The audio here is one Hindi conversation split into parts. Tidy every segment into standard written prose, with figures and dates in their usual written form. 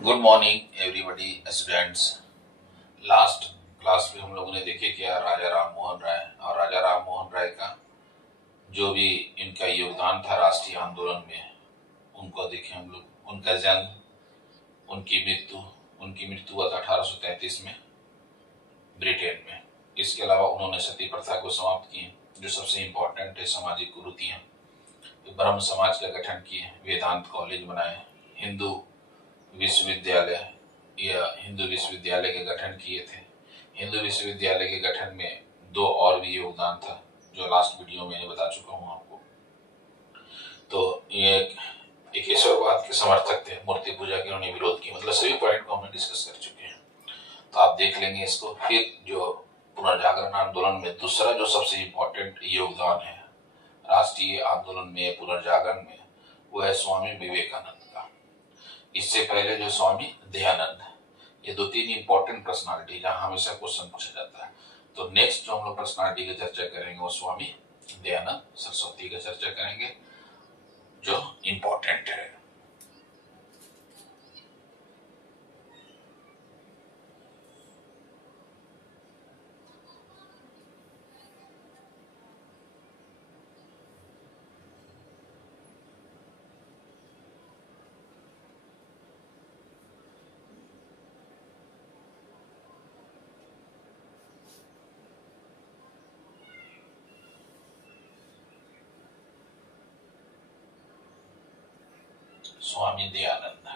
Good morning everybody students. Last class में हम लोगों ने देखे किया राजा राम मोहन राय और राजा राम मोहन राय का जो भी इनका योगदान था राष्ट्रीय आंदोलन में, उनको देखे हम लोग। उनका जन्म, उनकी मृत्यु हुआ था 1833 में ब्रिटेन में। इसके अलावा उन्होंने सती प्रथा को समाप्त किए, जो सबसे इम्पोर्टेंट है सामाजिक कुरीतियां। तो ब्रह्म समाज का गठन किए, वेदांत कॉलेज बनाए, हिंदू विश्वविद्यालय के गठन किए थे। हिंदू विश्वविद्यालय के गठन में दो और भी योगदान था, जो लास्ट वीडियो में बता चुका हूं आपको। तो ये एकेश्वरवाद के समर्थक थे, मूर्ति पूजा के उन्होंने विरोध किया। मतलब सभी पॉइंट को हमने डिस्कस कर चुके हैं, तो आप देख लेंगे इसको। फिर जो पुनर्जागरण आंदोलन में दूसरा जो सबसे इम्पोर्टेंट योगदान है राष्ट्रीय आंदोलन में, पुनर्जागरण में, वो है स्वामी विवेकानंद का। इससे पहले जो स्वामी दयानंद, ये दो तीन इंपॉर्टेंट पर्सनालिटी जहां हमेशा क्वेश्चन पूछा जाता है। तो नेक्स्ट जो हम लोग पर्सनालिटी की चर्चा करेंगे वो स्वामी दयानंद सरस्वती का चर्चा करेंगे, जो इम्पोर्टेंट है। स्वामी दयानंद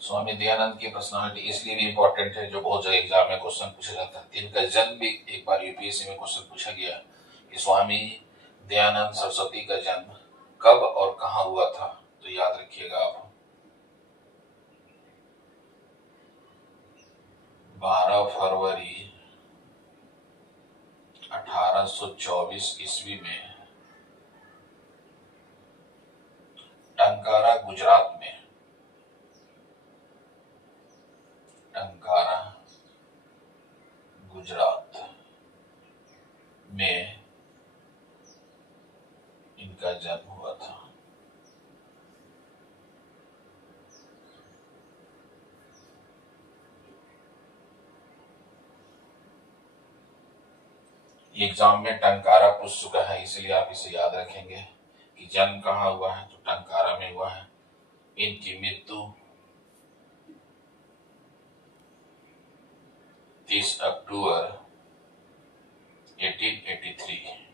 स्वामी दयानंद की पर्सनालिटी इसलिए भी इम्पोर्टेंट है, जो बहुत जगह एग्जाम में क्वेश्चन पूछा जाता है। इनका जन्म भी एक बार यूपीएससी में क्वेश्चन पूछा गया कि स्वामी दयानंद सरस्वती का जन्म कब और कहां हुआ था। तो याद रखिएगा आप, 12 फरवरी 1824 ईस्वी में टंकारा गुजरात में, इनका जन्म हुआ था। एग्जाम में टंकारा पूछ चुका है, इसलिए आप इसे याद रखेंगे कि जन्म कहाँ हुआ है, तो टंकारा में हुआ है। इनकी मृत्यु 30 अक्टूबर 1883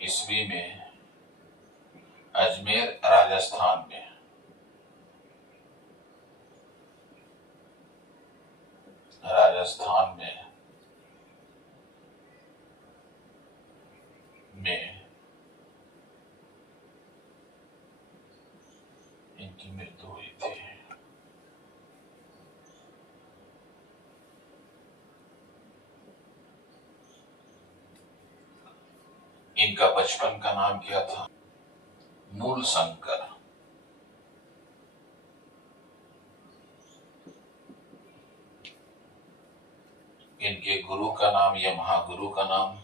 ईस्वी में अजमेर राजस्थान में, इनकी मृत्यु हुई थी। इनका बचपन का नाम क्या था? मूलशंकर। इनके गुरु का नाम या महागुरु का नाम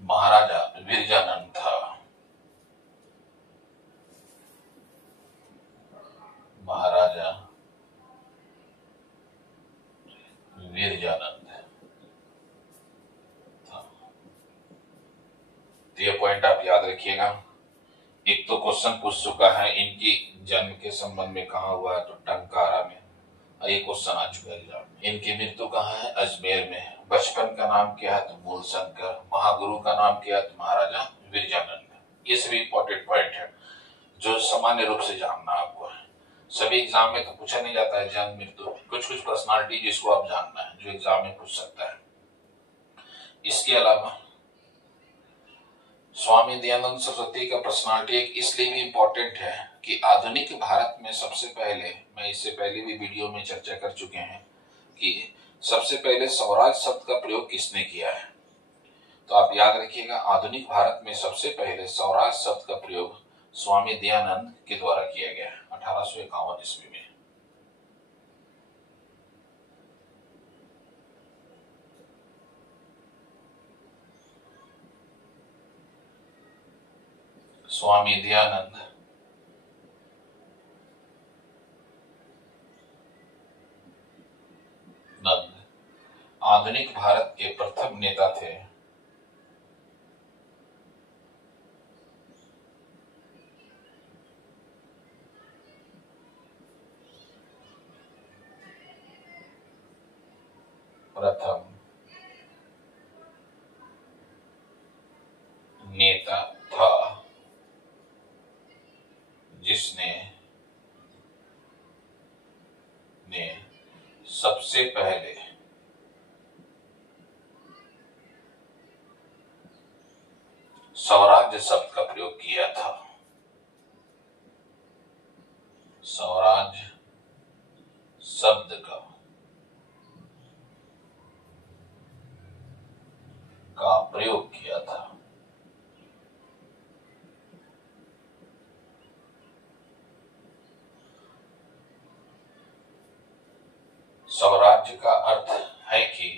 महाराजा विरजानंद था। महाराजा विरजानंद था। तो ये पॉइंट आप याद रखिएगा। एक तो क्वेश्चन पूछ चुका है इनकी जन्म के संबंध में कहा हुआ है, तो टंकारा में, ये क्वेश्चन आ चुका है एग्जाम में। इनकी मृत्यु कहाँ है? अजमेर में। बचपन का नाम क्या है? तो मूलशंकर। महागुरु का नाम क्या है? तो महाराजा विरजानंद। ये सभी इंपॉर्टेंट पॉइंट है जो सामान्य रूप से जानना आपको है। सभी एग्जाम में तो पूछा नहीं जाता है जन्म मृत्यु, कुछ पर्सनालिटी जिसको आप जानना है, जो एग्जाम में पूछ सकता है। इसके अलावा स्वामी दयानंद सरस्वती का पर्सनालिटी एक इसलिए भी इम्पोर्टेंट है कि आधुनिक भारत में सबसे पहले, मैं इससे पहले भी वीडियो में चर्चा कर चुके हैं कि सबसे पहले स्वराज शब्द का प्रयोग किसने किया है। तो आप याद रखिएगा, आधुनिक भारत में सबसे पहले स्वराज शब्द का प्रयोग स्वामी दयानंद के द्वारा किया गया 1851 ईस्वी में। स्वामी दयानंद आधुनिक भारत के प्रथम नेता थे। प्रथम नेता था जिसने सबसे पहले स्वराज्य शब्द का प्रयोग किया था। स्वराज्य शब्द का प्रयोग किया था। स्वराज्य का अर्थ है कि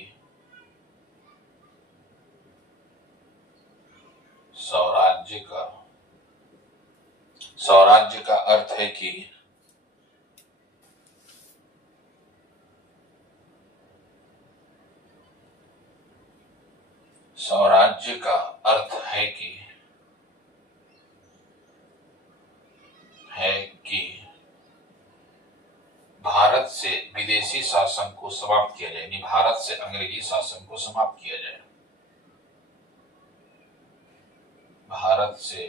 स्वराज्य का अर्थ है कि स्वराज्य का अर्थ है कि भारत से विदेशी शासन को समाप्त किया जाए, यानी भारत से अंग्रेजी शासन को समाप्त किया जाए। भारत से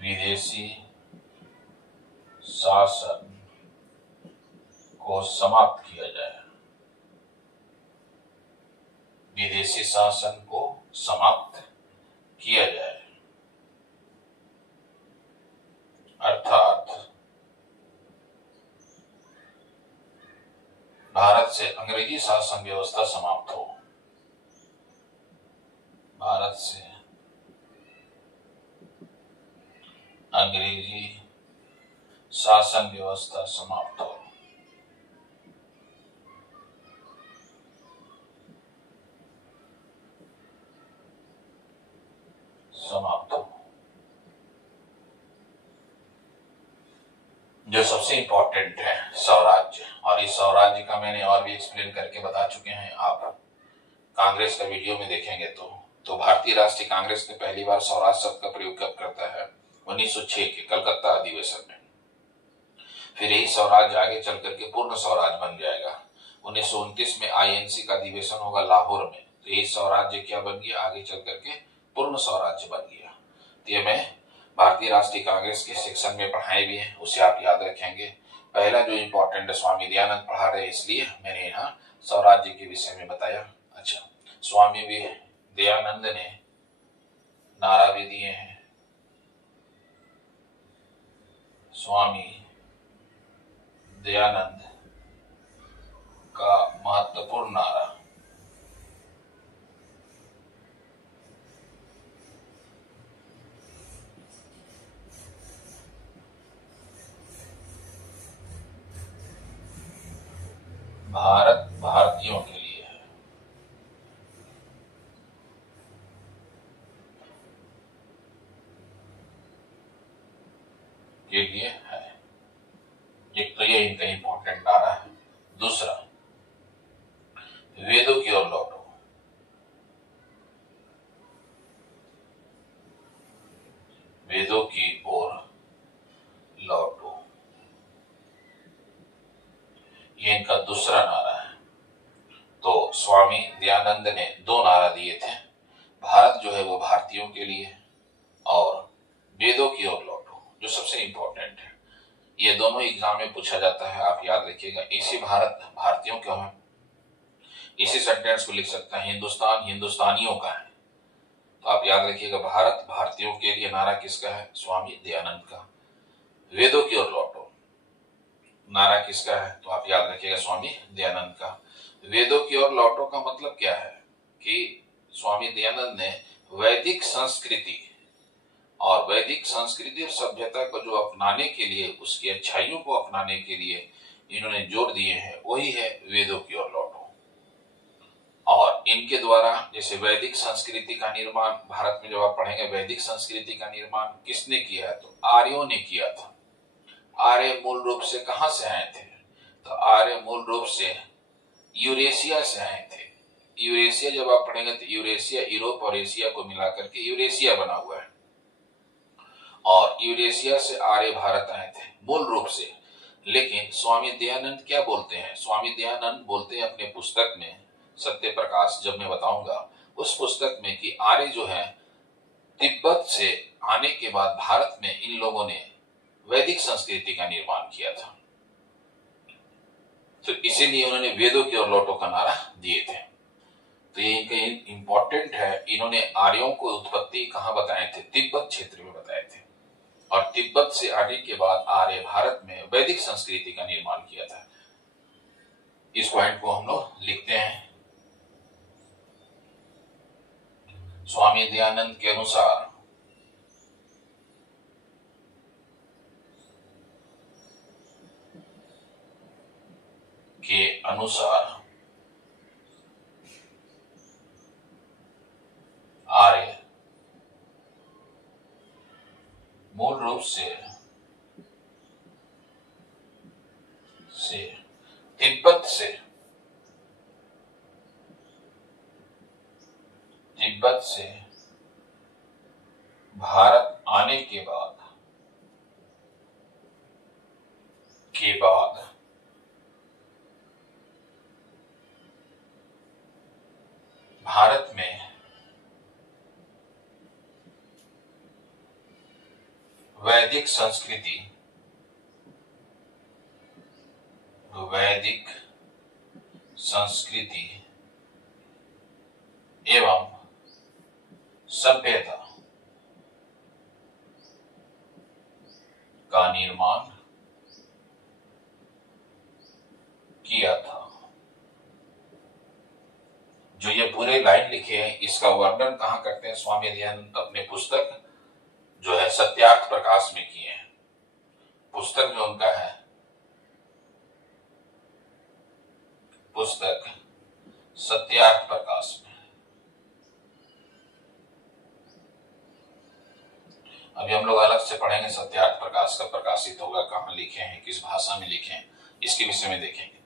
विदेशी शासन को समाप्त किया जाए। विदेशी शासन को समाप्त किया जाए अर्थात भारत से अंग्रेजी शासन व्यवस्था समाप्त हो। भारत से अंग्रेजी शासन व्यवस्था समाप्त हो। जो सबसे इंपॉर्टेंट है स्वराज्य, और इस स्वराज्य का मैंने और भी एक्सप्लेन करके बता चुके हैं। आप कांग्रेस का वीडियो में देखेंगे तो भारतीय राष्ट्रीय कांग्रेस ने पहली बार स्वराज शब्द का प्रयोग कब करता है? 1906 के कलकत्ता अधिवेशन में। फिर यही स्वराज्य आगे चल करके पूर्ण स्वराज बन जाएगा। 1929 में आईएनसी का अधिवेशन होगा लाहौर में, तो यही स्वराज्य क्या बन गया? आगे चल करके पूर्ण स्वराज्य बन गया। तो ये मैं भारतीय राष्ट्रीय कांग्रेस के सेक्शन में पढ़ाए भी हैं, उसे आप याद रखेंगे। पहला जो इम्पोर्टेंट है स्वामी दयानंद पढ़ा रहे, इसलिए मैंने यहाँ स्वराज्य के विषय में बताया। अच्छा, स्वामी दयानंद ने नारा भी दिए हैं। स्वामी दयानंद का महत्वपूर्ण नारा भारत भारतीयों के लिए है। है एक तो ये इनका इंपॉर्टेंट नारा है। दूसरा, वेदों की ओर लौटो। वेदों की ओर लौटो, ये इनका दूसरा नारा है। तो स्वामी दयानंद ने दो नारा दिए थे, भारत जो है वो भारतीयों के लिए, और वेदों की ओर लौटो, जो सबसे इंपॉर्टेंट है। ये दोनों एग्जाम में पूछा जाता है, आप याद रखिएगा। इसी भारत भारतीयों का है, इसी सेंटेंस को लिख सकते हैं, हिंदुस्तान हिंदुस्तानियों का है। तो आप याद रखिएगा, भारत भारतीयों के लिए नारा किसका है? स्वामी दयानंद का। वेदों की ओर लौटो नारा किसका है? तो आप याद रखिएगा, स्वामी दयानंद का। वेदों की ओर लौटो का मतलब क्या है कि स्वामी दयानंद ने वैदिक संस्कृति और सभ्यता को जो अपनाने के लिए, उसकी अच्छाइयों को अपनाने के लिए इन्होंने जोर दिए हैं, वही है वेदों की ओर लौटो। और इनके द्वारा जैसे वैदिक संस्कृति का निर्माण, भारत में जब आप पढ़ेंगे वैदिक संस्कृति का निर्माण किसने किया है? तो आर्यों ने किया था। आर्य मूल रूप से कहां से आए थे? तो आर्य मूल रूप से यूरेशिया से आए थे। यूरेशिया जब आप पढ़ेंगे तो यूरेशिया यूरोप और एशिया को मिलाकर के यूरेशिया बना हुआ है, और यूरेशिया से आर्य भारत आए थे मूल रूप से। लेकिन स्वामी दयानंद क्या बोलते हैं? स्वामी दयानंद बोलते हैं अपने पुस्तक में सत्य प्रकाश, जब मैं बताऊंगा उस पुस्तक में, कि आर्य जो है तिब्बत से आने के बाद भारत में इन लोगों ने वैदिक संस्कृति का निर्माण किया था। तो इसीलिए उन्होंने वेदों की ओर लौटो का नारा दिए थे। तो ये इंपॉर्टेंट है, इन्होंने आर्यों को उत्पत्ति कहां बताए थे? तिब्बत क्षेत्र में बताए थे। और तिब्बत से आने के बाद आर्य भारत में वैदिक संस्कृति का निर्माण किया था। इस पॉइंट को हम लोग लिखते हैं। स्वामी दयानंद के अनुसार आर्य मूल रूप से तिब्बत से भारत आने के बाद भारत में वैदिक संस्कृति एवं सभ्यता का निर्माण किया था। जो ये पूरे लाइन लिखे हैं, इसका वर्णन कहां करते हैं? स्वामी दयानंद अपने पुस्तक जो है सत्यार्थ प्रकाश में किए हैं। पुस्तक जो उनका है, पुस्तक सत्यार्थ प्रकाश में। अभी हम लोग अलग से पढ़ेंगे सत्यार्थ प्रकाश का प्रकाशित होगा, कहां लिखे हैं, किस भाषा में लिखे हैं, इसके विषय में देखेंगे।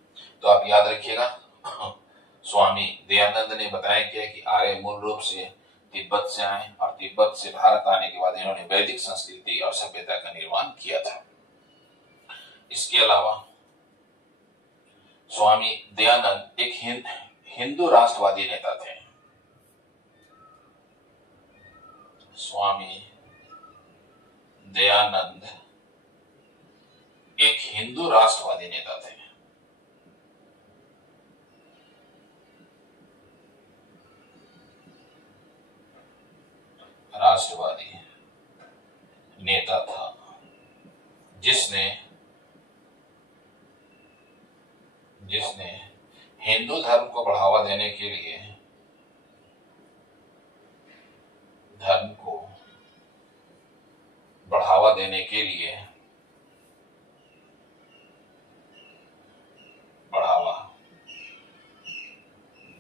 तो आप याद रखिएगा, स्वामी दयानंद ने बताया क्या कि आर्य मूल रूप से तिब्बत से आए, और तिब्बत से भारत आने के बाद इन्होंने वैदिक संस्कृति और सभ्यता का निर्माण किया था। इसके अलावा स्वामी दयानंद एक हिंदू राष्ट्रवादी नेता थे। स्वामी दयानंद एक हिंदू राष्ट्रवादी नेता थे। राष्ट्रवादी नेता था जिसने हिंदू धर्म को बढ़ावा देने के लिए बढ़ावा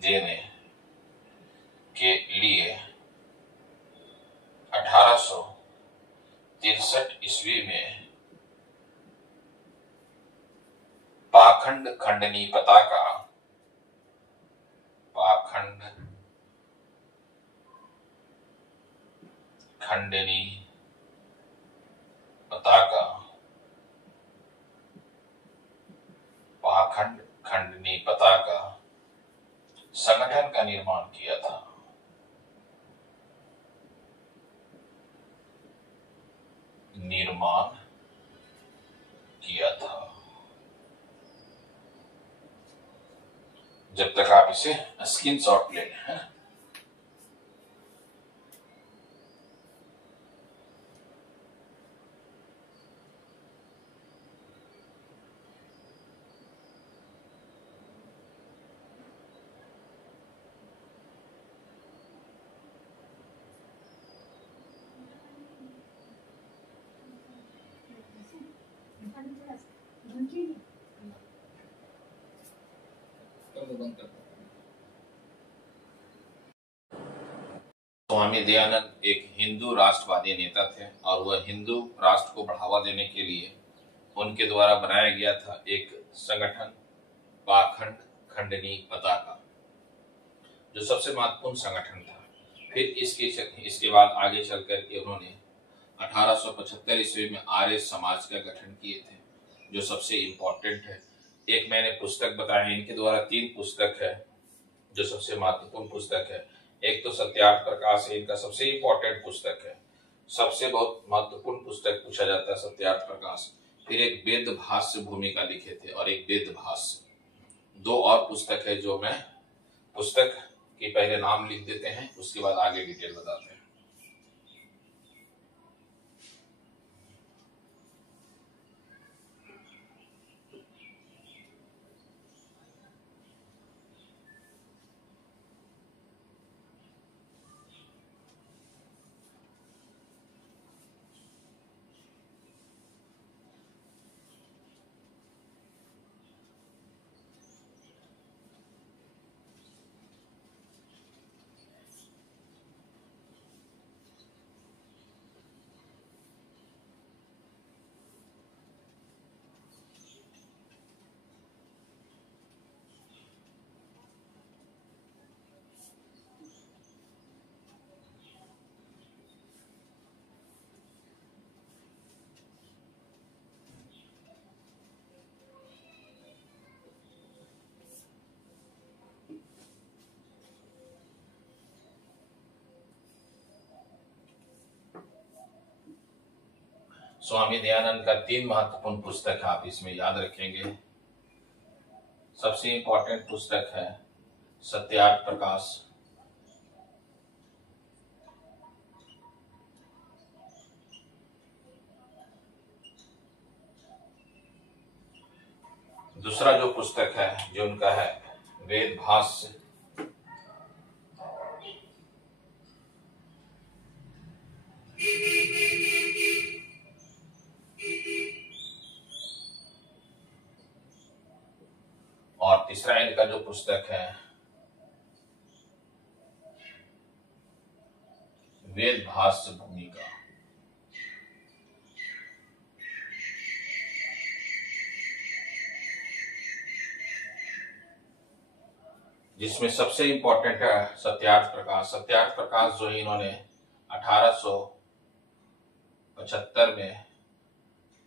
देने के लिए 1863 ईस्वी में पाखंड खंडनी पताका संगठन का निर्माण किया था। जब तक आप इसे स्क्रीनशॉट ले लें, है ना। स्वामी दयानंद एक हिंदू राष्ट्रवादी नेता थे और वह हिंदू राष्ट्र को बढ़ावा देने के लिए उनके द्वारा बनाया गया था एक संगठन पाखंड खंडनी पताका, जो सबसे महत्वपूर्ण संगठन था। फिर इसके बाद आगे चल करके उन्होंने 1875 ईस्वी में आर्य समाज का गठन किए थे, जो सबसे इम्पोर्टेंट है। एक मैंने पुस्तक बताया, इनके द्वारा 3 पुस्तक है जो सबसे महत्वपूर्ण पुस्तक है। एक तो सत्यार्थ प्रकाश है, इनका सबसे इम्पोर्टेंट पुस्तक है, सबसे बहुत महत्वपूर्ण पुस्तक पूछा जाता है सत्यार्थ प्रकाश। फिर एक वेद भाष्य भूमिका लिखे थे और एक वेद भाष्य। 2 और पुस्तक है जो मैं पुस्तक की पहले नाम लिख देते हैं, उसके बाद आगे डिटेल बताते हैं। स्वामी दयानंद का 3 महत्वपूर्ण पुस्तक आप इसमें याद रखेंगे। सबसे इंपॉर्टेंट पुस्तक है सत्यार्थ प्रकाश, दूसरा जो पुस्तक है जो उनका है वेद भाष्य, और तीसरा इनका जो पुस्तक है वेद भाष्य भूमिका। जिसमें सबसे इंपॉर्टेंट है सत्यार्थ प्रकाश। सत्यार्थ प्रकाश जो इन्होंने 1875 में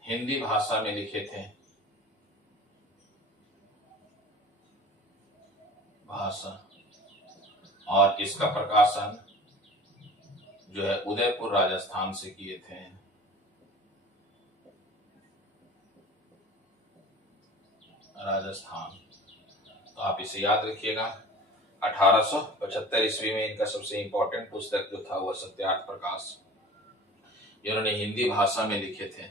हिंदी भाषा में लिखे थे, भाषा, और इसका प्रकाशन जो है उदयपुर राजस्थान से किए थे। राजस्थान, तो आप इसे याद रखिएगा। 1875 ईस्वी में इनका सबसे इंपॉर्टेंट पुस्तक जो था वह सत्यार्थ प्रकाश, इन्होंने हिंदी भाषा में लिखे थे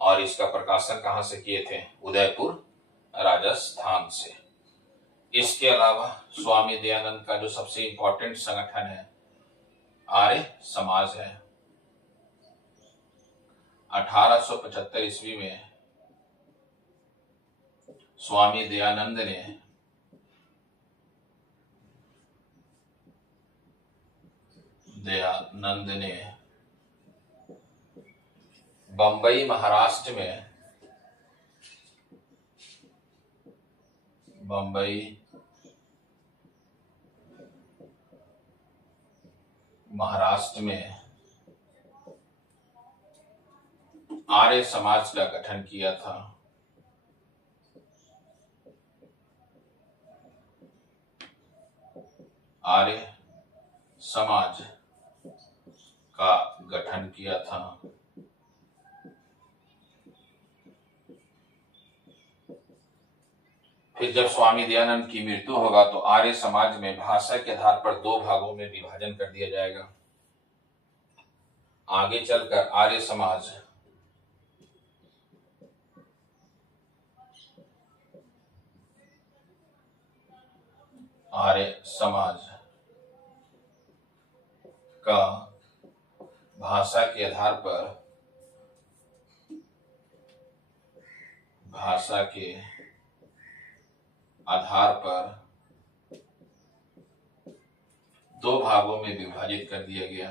और इसका प्रकाशन कहां से किए थे? उदयपुर राजस्थान से। इसके अलावा स्वामी दयानंद का जो सबसे इंपॉर्टेंट संगठन है आर्य समाज है। 1875 ईस्वी में स्वामी दयानंद ने बंबई महाराष्ट्र में आर्य समाज का गठन किया था। आर्य समाज का गठन किया था। फिर जब स्वामी दयानंद की मृत्यु होगा तो आर्य समाज में भाषा के आधार पर दो भागों में विभाजन कर दिया जाएगा। आगे चलकर आर्य समाज का भाषा के आधार पर दो भागों में विभाजित कर दिया गया।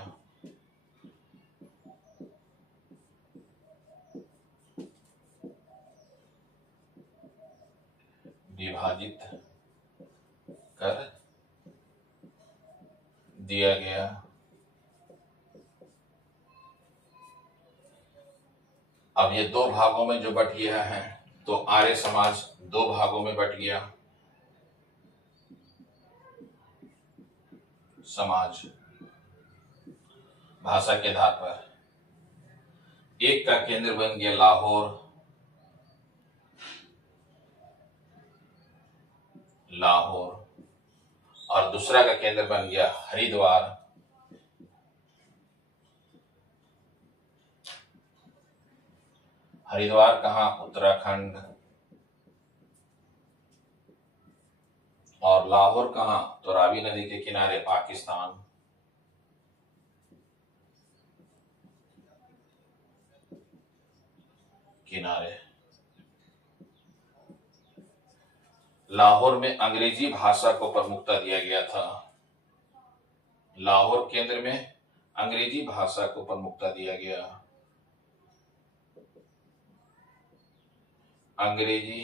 अब ये दो भागों में जो बट गया है तो आर्य समाज दो भागों में बट गया। समाज भाषा के आधार पर एक का केंद्र बन गया लाहौर, और दूसरा का केंद्र बन गया हरिद्वार। हरिद्वार कहाँ? उत्तराखंड। और लाहौर कहाँ? तो रावी नदी के किनारे, पाकिस्तान। लाहौर में अंग्रेजी भाषा को प्रमुखता दिया गया था। लाहौर केंद्र में अंग्रेजी भाषा को प्रमुखता दिया गया। अंग्रेजी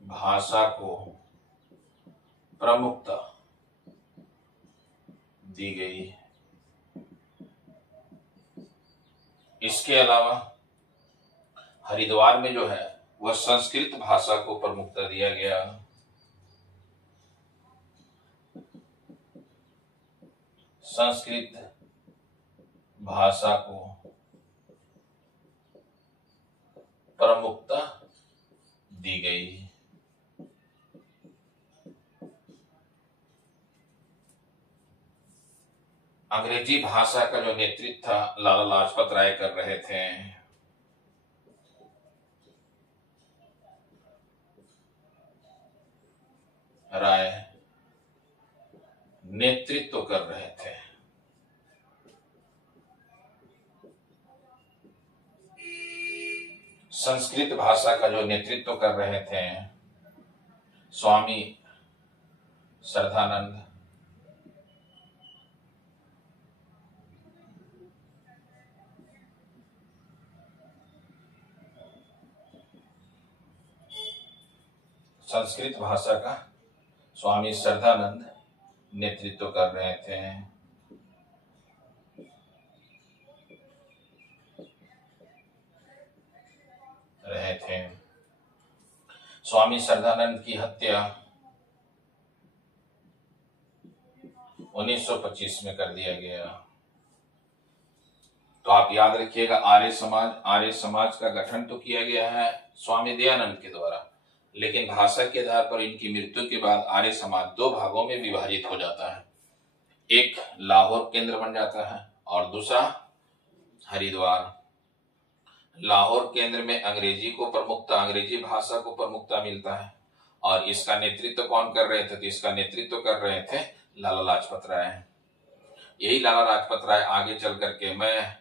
भाषा को प्रमुखता दी गई। इसके अलावा हरिद्वार में जो है वह संस्कृत भाषा को प्रमुखता दिया गया। संस्कृत भाषा को प्रमुखता दी गई। अंग्रेजी भाषा का जो नेतृत्व था लाला लाजपत राय कर रहे थे। नेतृत्व कर रहे थे। संस्कृत भाषा का जो नेतृत्व कर रहे थे स्वामी श्रद्धानंद। संस्कृत भाषा का स्वामी श्रद्धानंद नेतृत्व कर रहे थे। स्वामी श्रद्धानंद की हत्या 1925 में कर दिया गया। तो आप याद रखिएगा, आर्य समाज का गठन तो किया गया है स्वामी दयानंद के द्वारा, लेकिन भाषा के आधार पर इनकी मृत्यु के बाद आर्य समाज दो भागों में विभाजित हो जाता है। एक लाहौर केंद्र बन जाता है और दूसरा हरिद्वार। लाहौर केंद्र में अंग्रेजी भाषा को प्रमुखता मिलता है और इसका नेतृत्व कौन कर रहे थे? तो इसका नेतृत्व कर रहे थे लाला लाजपत राय। यही लाला लाजपत राय आगे चल करके, मैं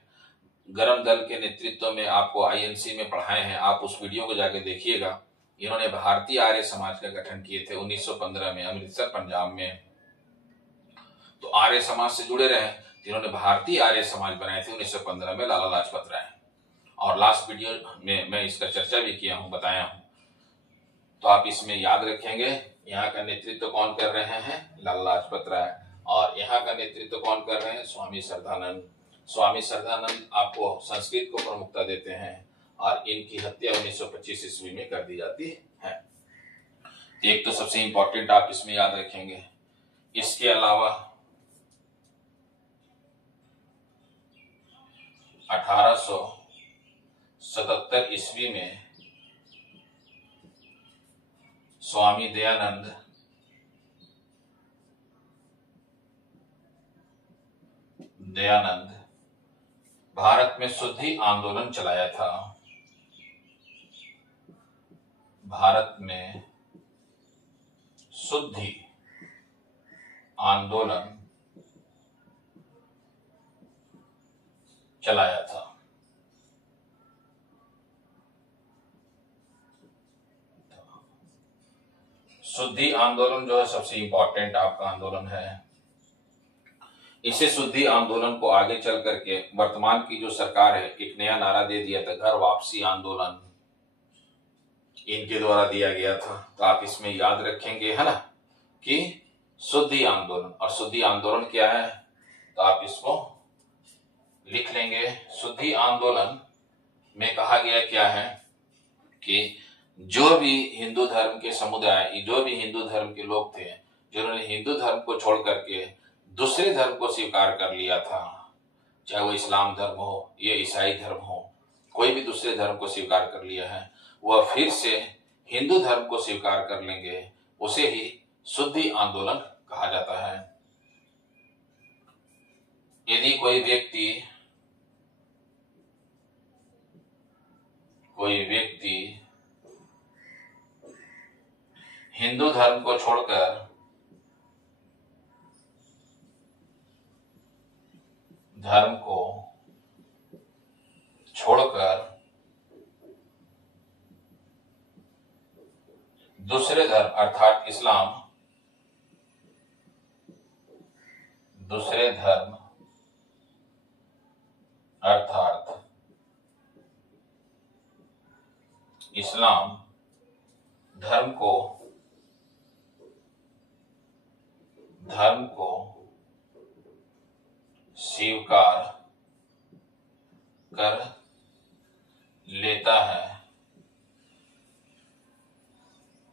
गरम दल के नेतृत्व में आपको आईएनसी में पढ़ाए हैं, आप उस वीडियो को जाके देखिएगा। इन्होंने भारतीय आर्य समाज का गठन किए थे 1915 में अमृतसर पंजाब में। तो आर्य समाज से जुड़े रहे, इन्होंने भारतीय आर्य समाज बनाए थे 1915 में लाला लाजपत राय। और लास्ट वीडियो में मैं इसका चर्चा भी किया हूं, बताया हूं। तो आप इसमें याद रखेंगे, यहाँ का नेतृत्व कौन कर रहे हैं? लाला लाजपत राय। और यहाँ का नेतृत्व कौन कर रहे हैं? स्वामी श्रद्धानंद। स्वामी श्रद्धानंद आपको संस्कृत को प्रमुखता देते हैं और इनकी हत्या 1925 ईस्वी में कर दी जाती है। एक तो सबसे इंपॉर्टेंट आप इसमें याद रखेंगे। इसके अलावा 1877 ईस्वी में स्वामी दयानंद भारत में शुद्धि आंदोलन चलाया था। भारत में शुद्धि आंदोलन चलाया था। शुद्धि आंदोलन जो है सबसे इंपॉर्टेंट आपका आंदोलन है। इसे शुद्धि आंदोलन को आगे चल करके वर्तमान की जो सरकार है एक नया नारा दे दिया था, घर वापसी आंदोलन इनके द्वारा दिया गया था। तो आप इसमें याद रखेंगे है ना कि शुद्धि आंदोलन, और शुद्धि आंदोलन क्या है तो आप इसको लिख लेंगे। शुद्धि आंदोलन में कहा गया क्या है कि जो भी हिंदू धर्म के समुदाय, जो भी हिंदू धर्म के लोग थे जिन्होंने हिंदू धर्म को छोड़ करके दूसरे धर्म को स्वीकार कर लिया था, चाहे वो इस्लाम धर्म हो या ईसाई धर्म हो, कोई भी दूसरे धर्म को स्वीकार कर लिया है, वह फिर से हिंदू धर्म को स्वीकार कर लेंगे, उसे ही शुद्धि आंदोलन कहा जाता है। यदि कोई व्यक्ति हिंदू धर्म को छोड़कर दूसरे धर्म अर्थात इस्लाम धर्म को स्वीकार कर लेता है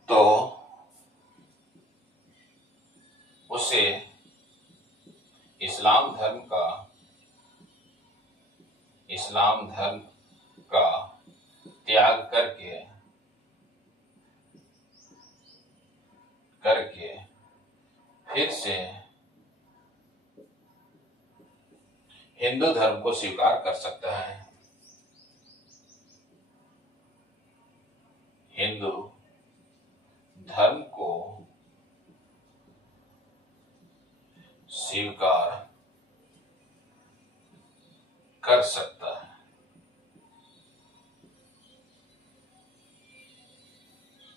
तो उसे इस्लाम धर्म का त्याग करके फिर से हिंदू धर्म को स्वीकार कर सकता है। हिंदू धर्म को स्वीकार कर सकता है।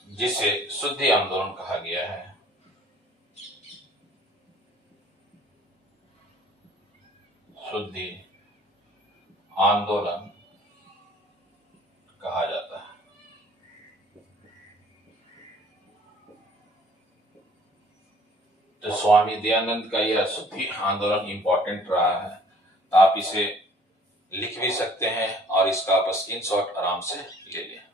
जिसे शुद्धि आंदोलन कहा गया है। शुद्धि आंदोलन कहा जाता है। तो स्वामी दयानंद का यह शुद्धि आंदोलन इंपॉर्टेंट रहा है, तो आप इसे लिख भी सकते हैं और इसका आप स्क्रीनशॉट आराम से ले लें।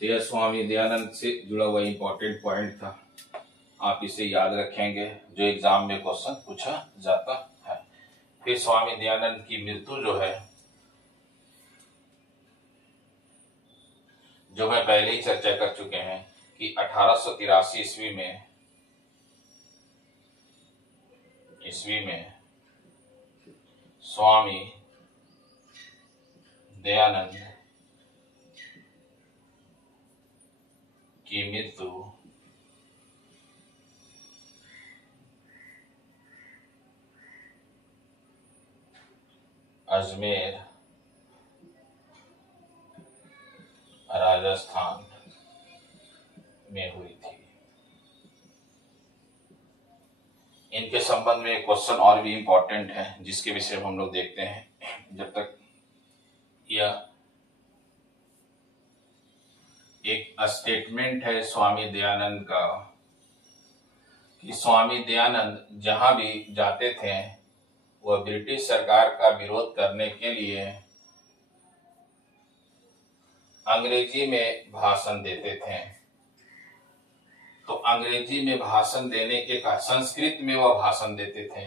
तो यह स्वामी दयानंद से जुड़ा हुआ इंपॉर्टेंट पॉइंट था, आप इसे याद रखेंगे जो एग्जाम में क्वेश्चन पूछा जाता है। फिर स्वामी दयानंद की मृत्यु जो है, जो मैं पहले ही चर्चा कर चुके हैं कि 1883 ईस्वी में स्वामी दयानंद की मृत्यु अजमेर राजस्थान में हुई थी। इनके संबंध में एक क्वेश्चन और भी इंपॉर्टेंट है जिसके विषय में हम लोग देखते हैं। जब तक यह एक स्टेटमेंट है स्वामी दयानंद का कि स्वामी दयानंद जहां भी जाते थे वह ब्रिटिश सरकार का विरोध करने के लिए अंग्रेजी में भाषण देते थे। तो अंग्रेजी में भाषण देने के कारण संस्कृत में वह भाषण देते थे।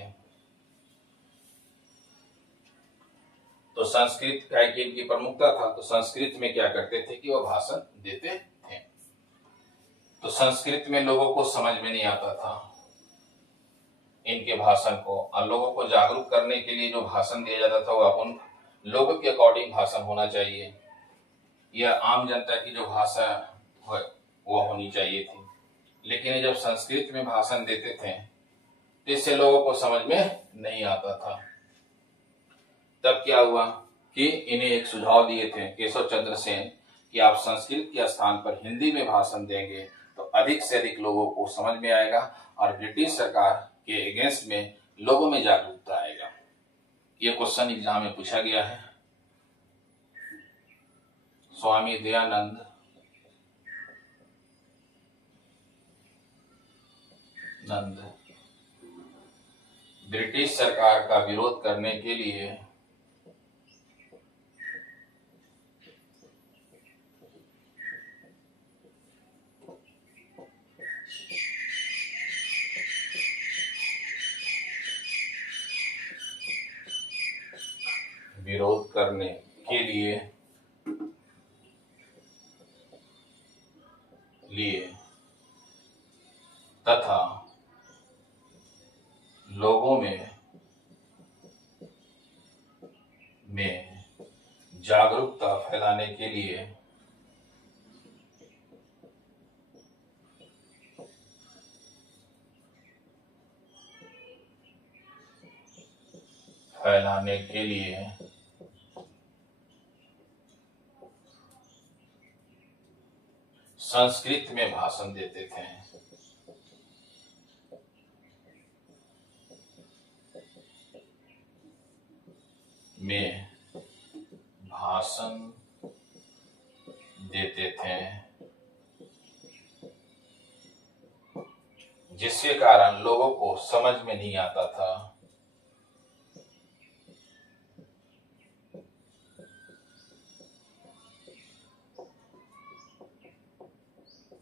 तो संस्कृत का एक इनकी प्रमुखता था, तो संस्कृत में क्या करते थे कि वह भाषण देते थे। तो संस्कृत में लोगों को समझ में नहीं आता था इनके भाषण को, और लोगों को जागरूक करने के लिए जो भाषण दिया जाता था वह उन लोगों के अकॉर्डिंग भाषण होना चाहिए। यह आम जनता की जो भाषा है वह होनी चाहिए थी। लेकिन ये जब संस्कृत में भाषण देते थे तो इससे लोगों को समझ में नहीं आता था। तब क्या हुआ कि इन्हें एक सुझाव दिए थे केशव चंद्र सेन कि आप संस्कृत के स्थान पर हिंदी में भाषण देंगे तो अधिक से अधिक लोगों को समझ में आएगा और ब्रिटिश सरकार के अगेंस्ट में लोगों में जागरूकता आएगा। यह क्वेश्चन एग्जाम में पूछा गया है। स्वामी दयानंद ब्रिटिश सरकार का विरोध करने के लिए तथा लोगों में जागरूकता फैलाने के लिए संस्कृत में भाषण देते थे। जिसके कारण लोगों को समझ में नहीं आता था।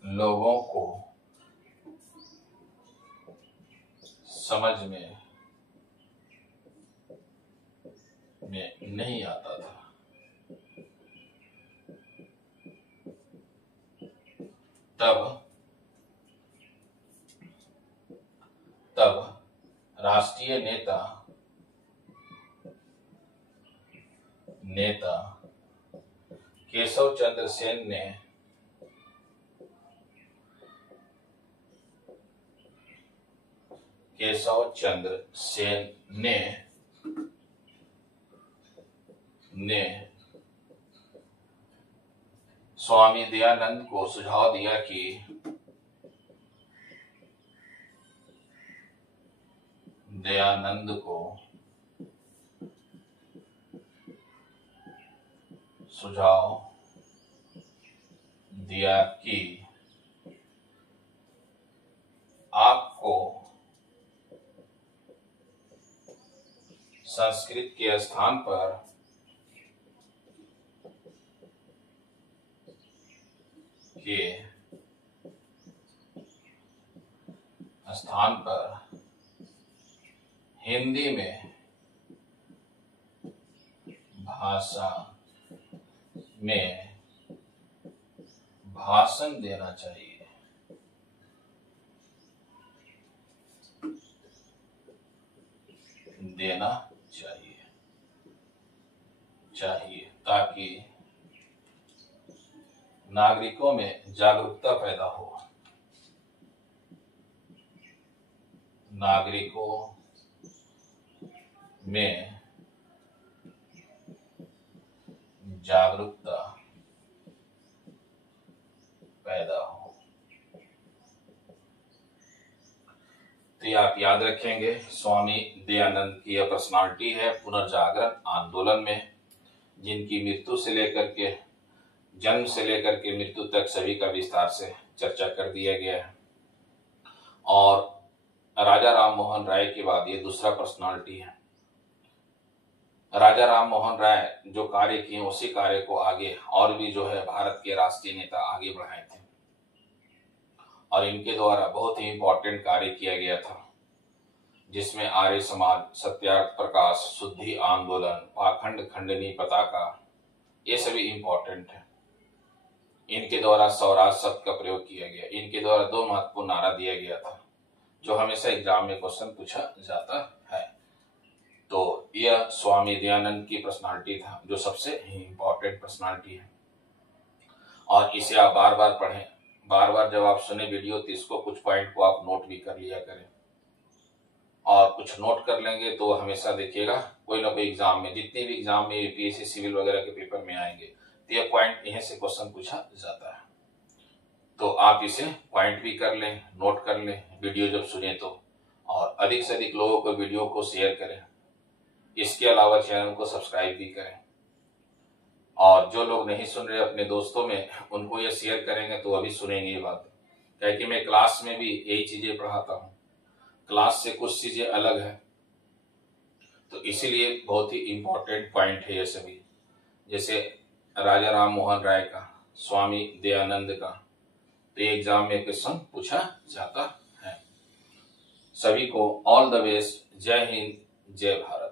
लोगों को समझ में नहीं आता था। तब राष्ट्रीय नेता केशव चंद्र सेन ने स्वामी दयानंद को सुझाव दिया कि आपको संस्कृत के स्थान पर हिंदी में भाषण देना चाहिए। चाहिए ताकि नागरिकों में जागरूकता पैदा हो। नागरिकों में जागरूकता पैदा हो। तो ये आप याद रखेंगे, स्वामी दयानंद की यह पर्सनालिटी है पुनर्जागरण आंदोलन में, जिनकी मृत्यु से लेकर के जन्म से लेकर के मृत्यु तक सभी का विस्तार से चर्चा कर दिया गया है। और राजा राम मोहन राय के बाद ये दूसरा पर्सनालिटी है। राजा राम मोहन राय जो कार्य किए उसी कार्य को आगे और भी जो है भारत के राष्ट्रीय नेता आगे बढ़ाए थे, और इनके द्वारा बहुत ही इंपॉर्टेंट कार्य किया गया था, जिसमें आर्य समाज, सत्याग्रह प्रकाश, शुद्धि आंदोलन, पाखंड खंडनी पताका, ये सभी इंपॉर्टेंट है। इनके द्वारा स्वराज शब्द का प्रयोग किया गया। इनके द्वारा दो महत्वपूर्ण नारा दिया गया था जो हमेशा एग्जाम में क्वेश्चन पूछा जाता है। तो यह स्वामी दयानंद की पर्सनालिटी था जो सबसे इंपॉर्टेंट पर्सनालिटी है, और इसे आप बार बार पढ़ें। बार बार जब आप सुने वीडियो तो इसको कुछ पॉइंट को आप नोट भी कर लिया करें, और कुछ नोट कर लेंगे तो हमेशा देखिएगा कोई ना कोई एग्जाम में, जितने भी एग्जाम में यूपीएससी सिविल वगैरह के पेपर में आएंगे तो यह पॉइंट यहीं से क्वेश्चन पूछा जाता है। तो आप इसे पॉइंट भी कर लें, नोट कर लें वीडियो जब सुने तो, और अधिक से अधिक लोगों को वीडियो को शेयर करें। इसके अलावा चैनल को सब्सक्राइब भी करें, और जो लोग नहीं सुन रहे अपने दोस्तों में उनको ये शेयर करेंगे तो अभी सुनेंगे ये बात, क्योंकि मैं क्लास में भी यही चीजें पढ़ाता हूँ। क्लास से कुछ चीजें अलग है, तो इसीलिए बहुत ही इंपॉर्टेंट पॉइंट है ये सभी। जैसे राजा राम मोहन राय का, स्वामी दयानंद का, तो ये एग्जाम में क्वेश्चन पूछा जाता है। सभी को ऑल द बेस्ट। जय हिंद, जय भारत।